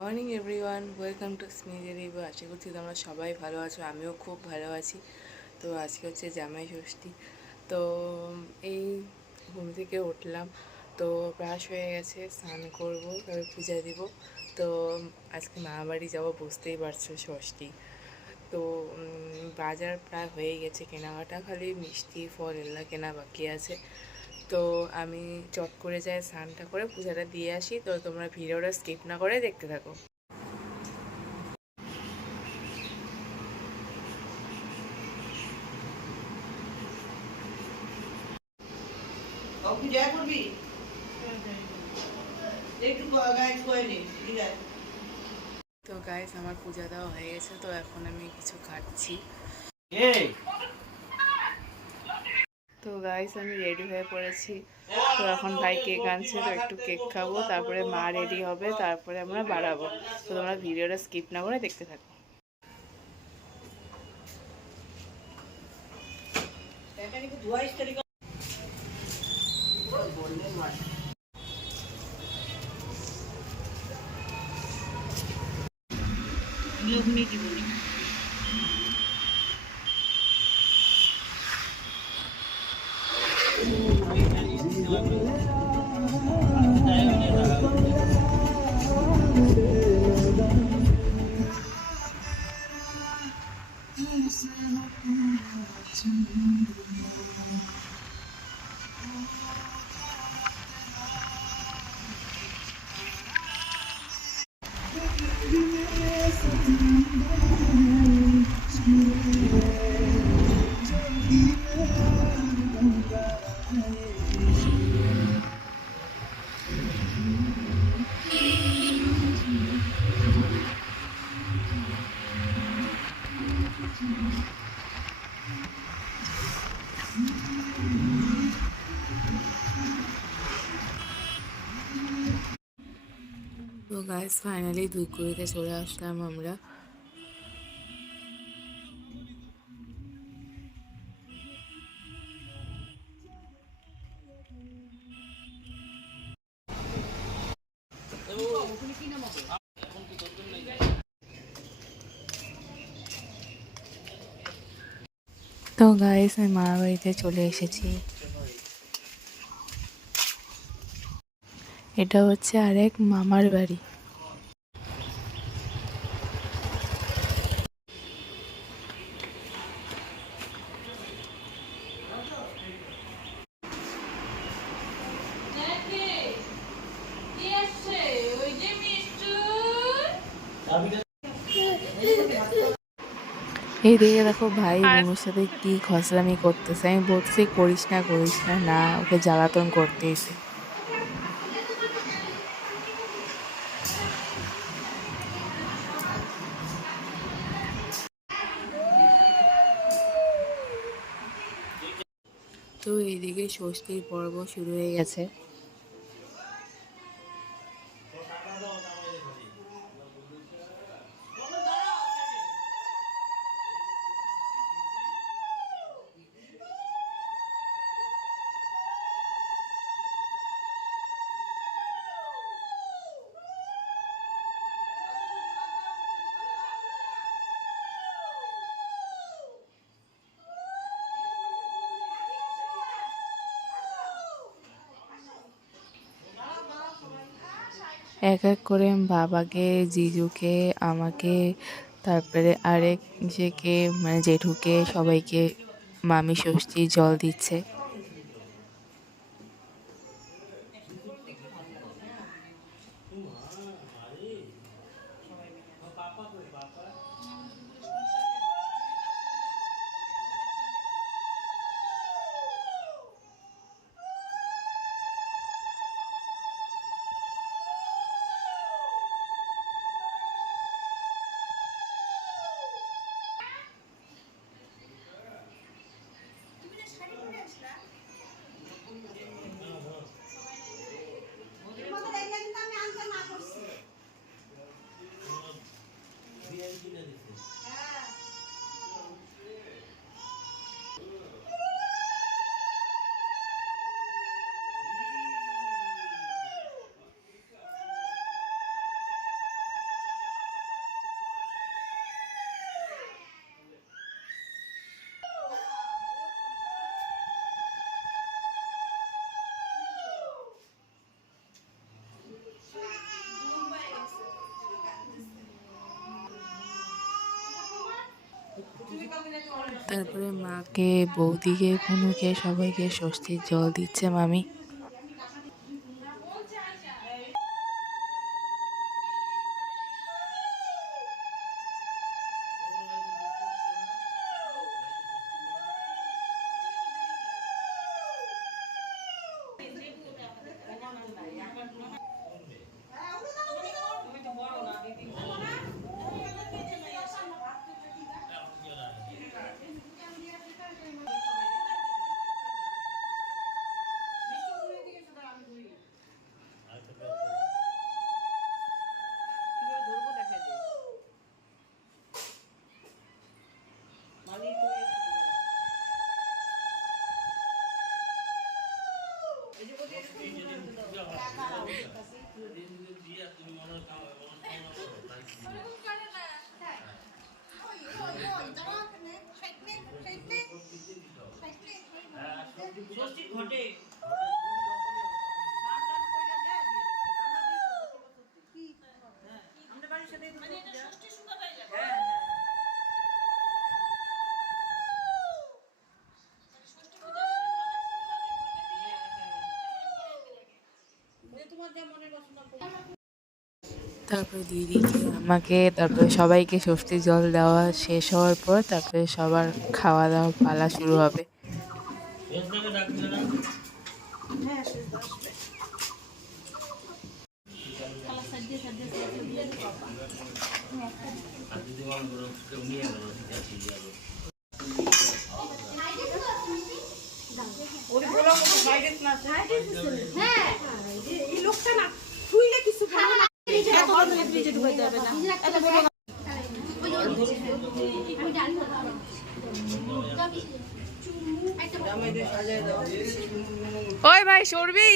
Morning everyone, welcome to স্মিজেরি। আশা করছি তোমরা সবাই ভালো আছো, আমিও খুব ভালো আছি। তো আজকে হচ্ছে জামাই ষষ্ঠী। তো এই ঘুম থেকে উঠলাম, তো ব্রাশ হয়ে গেছে, স্নান করবো, তারপর পূজা দিব। তো আজকে মামা বাড়ি যাবো, বুঝতেই পারছো ষষ্ঠী। তো বাজার প্রায় হয়ে গেছে, কেনাকাটা খালি মিষ্টি ফল এগুলো কেনা বাকি আছে। তো আমি চট করে যাই, স্নানটা করে পূজাটা দিয়ে আসি। তো তোমরা ভিডিওটা স্কিপ না করে দেখতে থাকো। তো গাইস, আমার পূজা দেওয়া হয়ে গেছে, তো এখন আমি কিছু খাচ্ছি। তো গাইস, আমি রেডি হয়ে পড়েছি। তো এখন ভাই কেক আনছে, তো একটু কেক খাবো, তারপরে মা রেডি হবে, তারপরে আমরা বাড়াবো। তো তোমরা ভিডিওটা স্কিপ না করে দেখতে থাকো। কি বলি, তো গাইস, ফাইনালি ধূপগুড়িতে চলে আসলাম আমরা। তো গাইস আমি মামার বাড়িতে চলে এসেছি। এটা হচ্ছে আরেক মামার বাড়ি। এই দিকে দেখো ভাই বোনের সাথে কি খসলামি করতেছে। আমি বলতেছি করিস না করিস না, না ওকে জ্বালাতন করতেছে। তো এইদিকে ষষ্ঠীর পর্ব শুরু হয়ে গেছে। এক এক করে বাবাকে, জিজুকে, আমাকে, তারপরে আরেক ইসেকে মানে জেঠুকে সবাইকে মামি ষষ্ঠীর জল দিচ্ছে। তারপরে মাকে, বৌদিকে, কুনুকে সবাইকে ষষ্ঠীর জল দিচ্ছে মামি। তারপরে দিদিকে, আমাকে, তারপরে সবাইকে ষষ্ঠীর জল দেওয়া শেষ হওয়ার পর তারপরে সবার খাওয়া দাওয়া পালা শুরু হবে। ওই ভাই সরবি।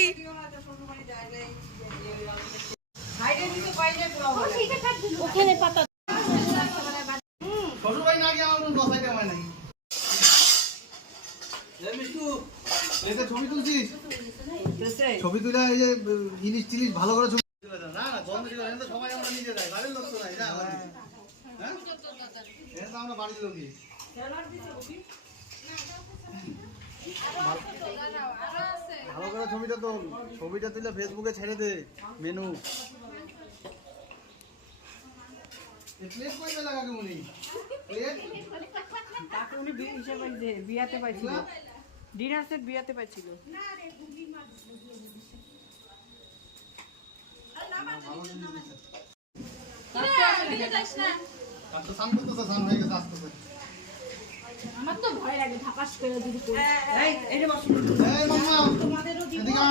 এতে ছবি তুলছিস? ছবি তুলে এই যে ইলিশ টিলিশ ভালো করে ছবি না না গন্ধ ছিল তো সবাই আমরা নিজে যাই বাড়ির লোক তো নাই না হ্যাঁ এটা তো আমরা বাড়ির লোকই ভালো করে ছবিটা তো ছবিটা তুলে ফেসবুকে ছেড়ে দে মেনু প্লেট কই মেলা কাকে মুনি প্লেট তাকে উনি বিয়াতে পাইছিল ডিনার সেট বিয়াতে পাইছিল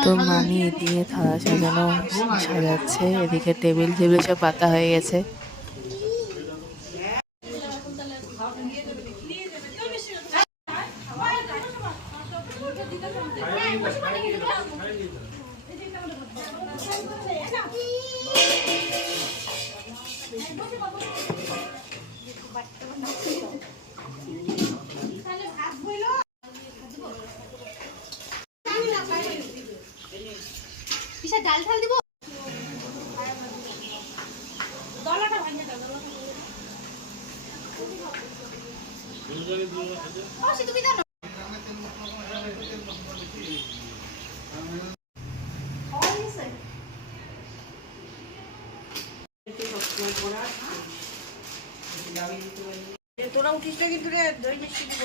তো মামি এদিকে থালা সাজানো সাজাচ্ছে, এদিকে টেবিল টেবিল সব পাতা হয়ে গেছে। ডাল ঢাল দিব দলাটা ভাঙে দাও দলাটা তুমি দাও তোরা উঠিস না কিন্তু রে দই মিষ্টি দিব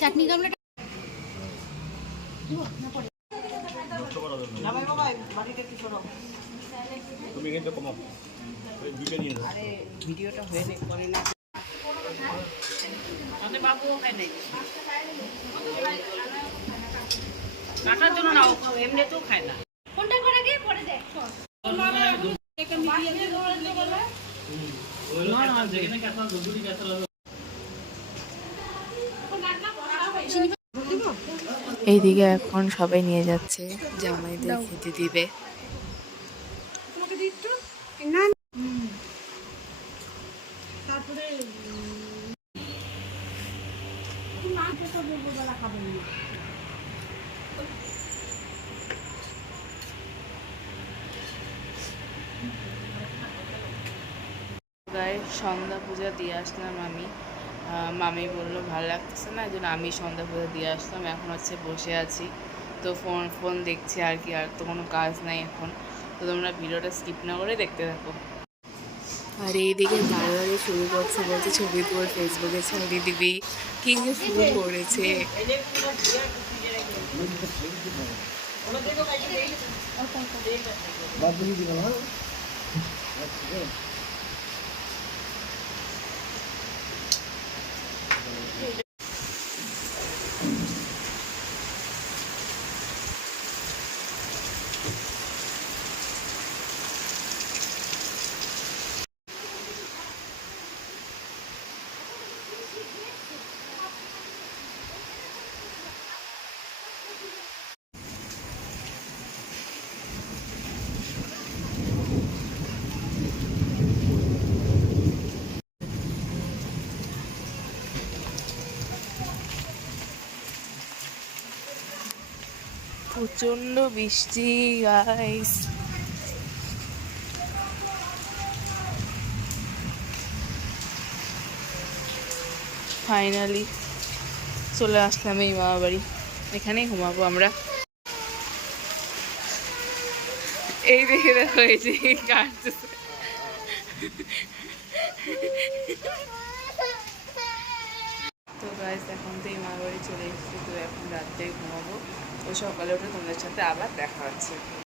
চাটনি গামলা নামাই বাবা বাড়িতে একটু সরো তুমি কিন্তু কমাও ওই দুটো নিয়ে যাও আরে ভিডিওটা হয়ে নে করে না তাতে বাবুও খায় নাই কাটার জন্য না এমনিতেও খায় না কোনটা করে আগে পরে দেখ একটা মিডিয়াতে ধরে দিতে বলবা না না যেখানে কাঁচা দুধুরি কাঁচা এইদিকে এখন সবাই নিয়ে যাচ্ছে জামাইদের খেতে দিবে। সন্ধ্যা পূজা দিয়ে আসলাম আমি, মামি বললো ভালো লাগতেছে না, এই জন্য আমি সন্ধ্যা পূজা দিয়ে আসলাম। এখন হচ্ছে বসে আছি, তো ফোন দেখছি আর কি, আর তো কোনো কাজ নাই এখন। তো তোমরা ভিডিওটা স্কিপ না করে দেখতে থাকো। আর এইদিকে বারবারই শুরু করছে, বলছে ছবি তোর ফেসবুকে ছবি দিবি, কি যে শুরু করেছে। প্রচন্ড বৃষ্টি গাইস, ফাইনালি চলে আসলাম এই মামা বাড়ি, এখানেই ঘুমাবো আমরা। এই দেখে দেখো এই যে কাটতেছে, তো গাইস এখন তো এই মামা বাড়ি চলে এসেছি, তো এখন রাত্রে ঘুমাবো, তো সকালে উঠে তোমাদের সাথে আবার দেখা হচ্ছে।